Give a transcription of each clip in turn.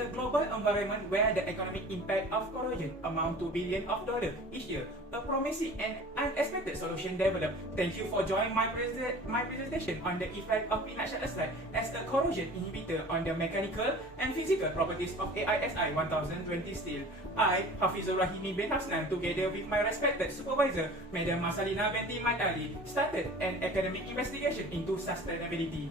a global environment where the economic impact of corrosion amounts to billions of dollars each year, a promising and unexpected solution developed. Thank you for joining my presentation on the effect of peanut shell extract as a corrosion inhibitor on the mechanical and physical properties of AISI 1020 steel. I, Hafizul Rahimi bin Hasnan, together with my respected supervisor, Madam Masalina Binti, started an academic investigation into sustainability.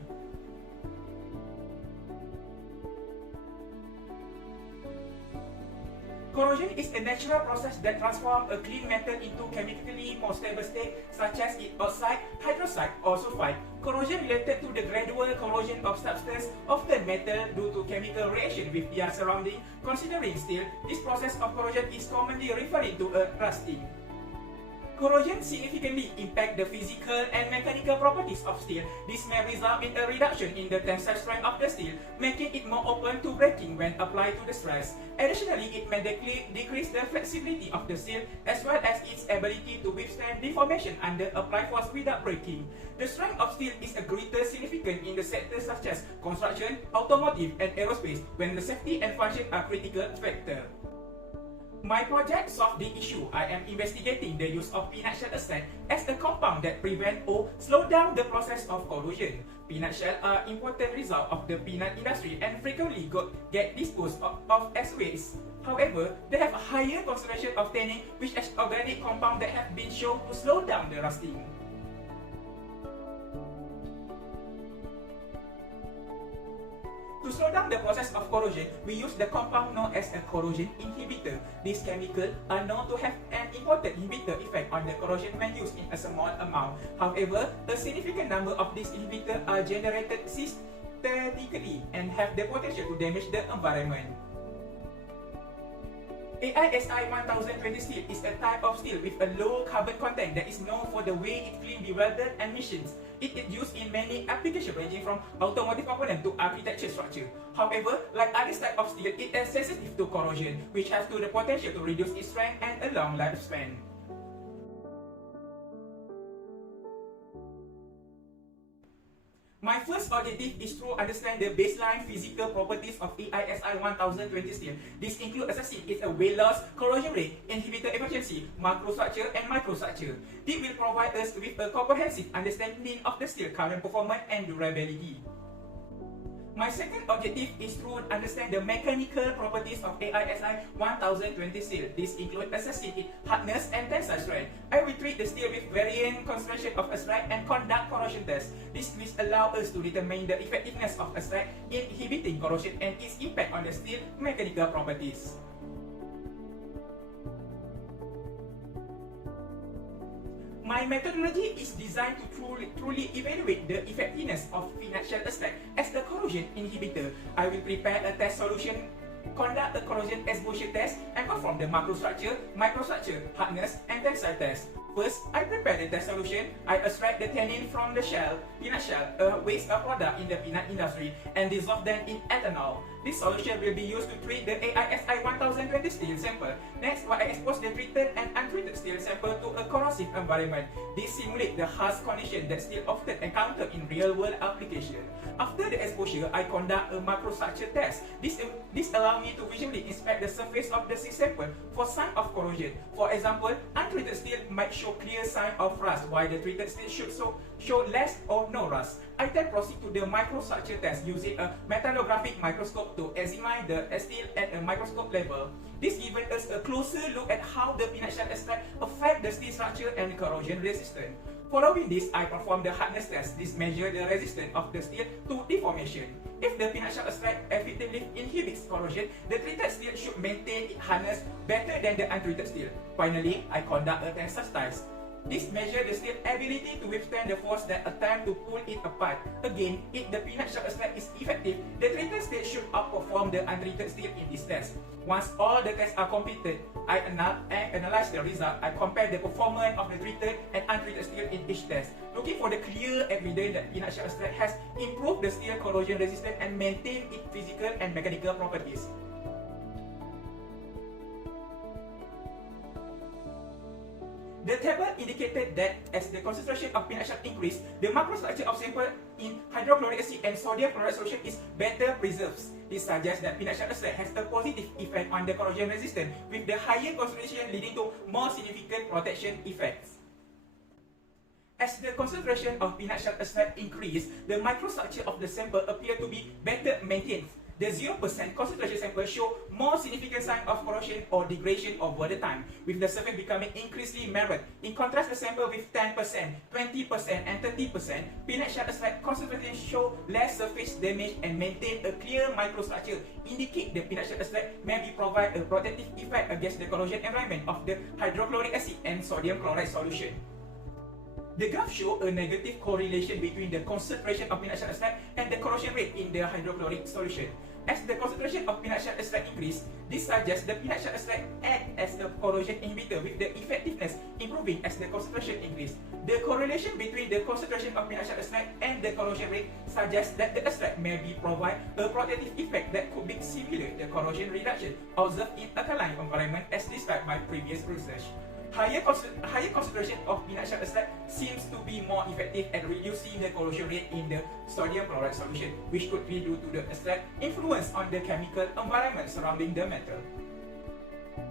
Corrosion is a natural process that transforms a clean metal into chemically more stable state, such as its oxide, hydroxide, or sulfide. Corrosion related to the gradual corrosion of substance of the metal due to chemical reaction with their surrounding. Considering steel, this process of corrosion is commonly referred to as rusting. Corrosion significantly impacts the physical and mechanical properties of steel. This may result in a reduction in the tensile strength of the steel, making it more open to breaking when applied to the stress. Additionally, it may decrease the flexibility of the steel as well as its ability to withstand deformation under applied force without breaking. The strength of steel is a greater significance in the sectors such as construction, automotive, and aerospace when the safety and function are critical factors. My project solved the issue. I am investigating the use of peanut shell extract as a compound that prevents or slows down the process of corrosion. Peanut shell are important result of the peanut industry and frequently get disposed of as waste. However, they have a higher concentration of tannin, which is organic compound that have been shown to slow down the rusting. To slow down the process of corrosion, we use the compound known as a corrosion inhibitor. These chemicals are known to have an important inhibitor effect on the corrosion when used in a small amount. However, a significant number of these inhibitors are generated systematically and have the potential to damage the environment. AISI 1020 steel is a type of steel with a low carbon content that is known for the way it cleans welded and machines. It is used in many applications ranging from automotive components to architecture structure. However, like other types of steel, it is sensitive to corrosion, which has the potential to reduce its strength and a long lifespan. My first objective is to understand the baseline physical properties of AISI 1020 steel. This includes assessing its weight loss, corrosion rate, inhibitor efficiency, macrostructure, and microstructure. This will provide us with a comprehensive understanding of the steel current performance and durability. My second objective is to understand the mechanical properties of AISI 1020 steel. This includes assessing its hardness and tensile strength. I will treat the steel with varying concentration of extract and conduct corrosion tests. This will allow us to determine the effectiveness of extract in inhibiting corrosion and its impact on the steel mechanical properties. My methodology is designed to truly evaluate the effectiveness of peanut shell extract as a corrosion inhibitor. I will prepare a test solution, conduct a corrosion exposure test, and perform the macrostructure, microstructure, hardness, and tensile test. First, I prepare the test solution. I extract the tannin from the peanut shell, a waste product in the peanut industry, and dissolve them in ethanol. This solution will be used to treat the AISI 1020 steel sample. Next, I expose the treated and untreated steel sample to a corrosive environment. This simulates the harsh conditions that steel often encounter in real-world application. After the exposure, I conduct a macrostructure test. This allows me to visually inspect the surface of the steel sample for signs of corrosion. For example, untreated steel might show clear signs of rust, while the treated steel should show less or no rust. I then proceed to the microstructure test using a metallographic microscope to examine the steel at a microscope level. This gives us a closer look at how the peanut shell extract affect the steel structure and corrosion resistance. Following this, I perform the hardness test. This measures the resistance of the steel to deformation. If the peanut shell extract effectively inhibits corrosion, the treated steel should maintain its hardness better than the untreated steel. Finally, I conduct a tensile test. This measures the steel's ability to withstand the force that attempt to pull it apart. Again, if the peanut shell extract is effective, the treated steel should outperform the untreated steel in this test. Once all the tests are completed, I analyze the result. I compare the performance of the treated and untreated steel in each test, looking for the clear evidence that peanut shell extract has improved the steel corrosion resistance and maintained its physical and mechanical properties. The table indicated that as the concentration of peanut shell increased, the macrostructure of sample in hydrochloric acid and sodium chloride solution is better preserved. This suggests that peanut shell extract has a positive effect on the corrosion resistance, with the higher concentration leading to more significant protection effects. As the concentration of peanut shell extract increase, the microstructure of the sample appear to be better maintained. The 0% concentration sample show more significant sign of corrosion or degradation over the time, with the surface becoming increasingly marred. In contrast, the sample with 10%, 20%, and 30% peanut shell extract concentration show less surface damage and maintain a clear microstructure, indicate the peanut shell extract may provide a protective effect against the corrosion environment of the hydrochloric acid and sodium chloride solution. The graph shows a negative correlation between the concentration of peanut shell extract and the corrosion rate in the hydrochloric solution. As the concentration of peanut shell extract increase, this suggests the peanut shell extract acts as a corrosion inhibitor, with the effectiveness improving as the concentration increase. The correlation between the concentration of peanut shell extract and the corrosion rate suggests that the extract may provide a protective effect that could be similar to the corrosion reduction observed in alkaline environment as described by previous research. Higher concentration of peanut shell extract seems to be more effective at reducing the corrosion rate in the sodium chloride solution, which could be due to the extract influence on the chemical environment surrounding the metal.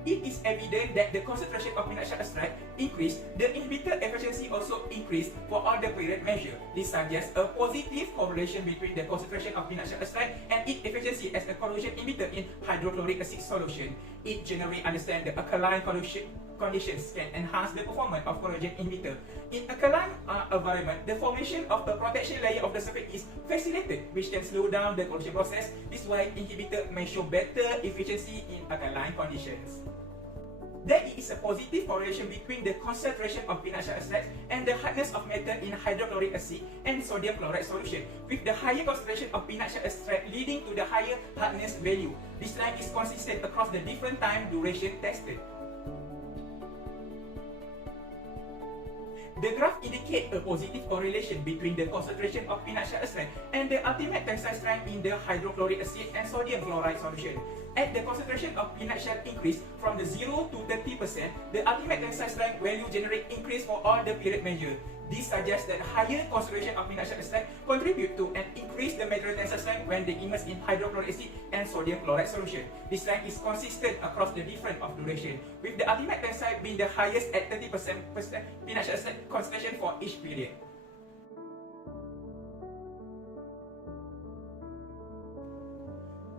It is evident that the concentration of peanut shell extract increased, the inhibitor efficiency also increased for all the period measured. This suggests a positive correlation between the concentration of peanut shell extract and its efficiency as a corrosion inhibitor in hydrochloric acid solution. It generally understands the alkaline conditions can enhance the performance of corrosion inhibitor. In alkaline environment, the formation of a protection layer of the surface is facilitated, which can slow down the corrosion process. This is why inhibitor may show better efficiency in alkaline conditions. There is a positive correlation between the concentration of peanut shell extract and the hardness of metal in hydrochloric acid and sodium chloride solution, with the higher concentration of peanut shell extract leading to the higher hardness value. This line is consistent across the different time duration tested. The graph indicates a positive correlation between the concentration of peanut shell extract and the ultimate tensile strength in the hydrochloric acid and sodium chloride solution. As the concentration of peanut shell increase from the 0 to 30%, the ultimate tensile strength value generate increase for all the period measured. This suggests that higher concentration of peanut shell extract contribute to and increase the material tensile strength when they immerse in hydrochloric acid and sodium chloride solution. This strength is consistent across the different of duration, with the ultimate tensile being the highest at 30% peanut shell extract concentration for each period.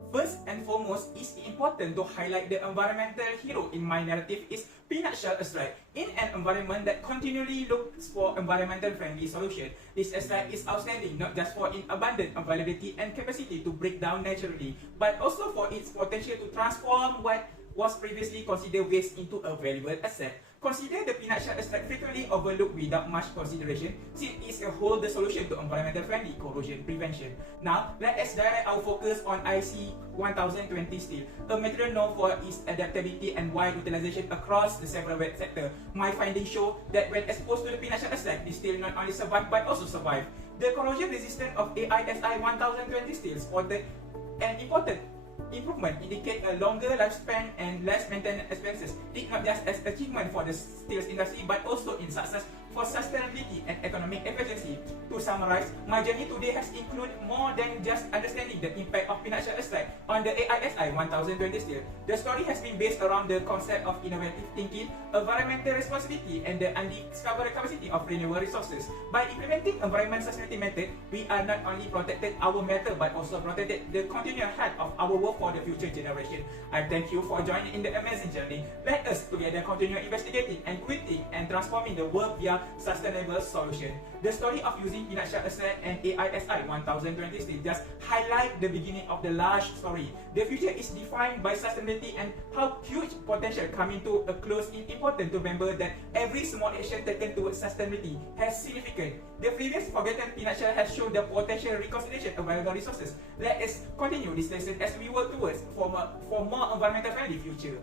First and foremost, it's important to highlight the environmental hero in my narrative is peanut shell extract. In an environment that continually looks for environmental friendly solution, this extract is outstanding not just for its abundant availability and capacity to break down naturally, but also for its potential to transform what was previously considered waste into a valuable asset. Consider the peanut shell extract frequently overlooked without much consideration, since it holds the solution to environmental friendly corrosion prevention. Now, let us direct our focus on I-CPEX2023 steel, a material known for its adaptability and wide utilization across the several wet sectors. My findings show that when exposed to the peanut shell extract, the steel not only survive but also survive. The corrosion resistance of AISI-1020 steel spotted an important improvement, indicate a longer lifespan and less maintenance expenses. It not just as achievement for the steel industry but also in success for sustainability and economic efficiency. To summarize, my journey today has included more than just understanding the impact of peanut shell extract on the AISI-1020 steel. The story has been based around the concept of innovative thinking, environmental responsibility, and the undiscovered capacity of renewable resources. By implementing environment sustainability method, we are not only protected our metal but also protected the continual health of our work for the future generation. I thank you for joining in the amazing journey. Let us together continue investigating and creating and transforming the world via sustainable solution. The story of using peanut shell extract and AISI-1020 steel just highlight the beginning of the large story. The future is defined by sustainability and how huge potential coming to a close. It's important to remember that every small action taken towards sustainability has significance. The previous forgotten peanut shell has shown the potential reconsideration of available resources. Let us continue this lesson as we work towards for more environmental friendly future.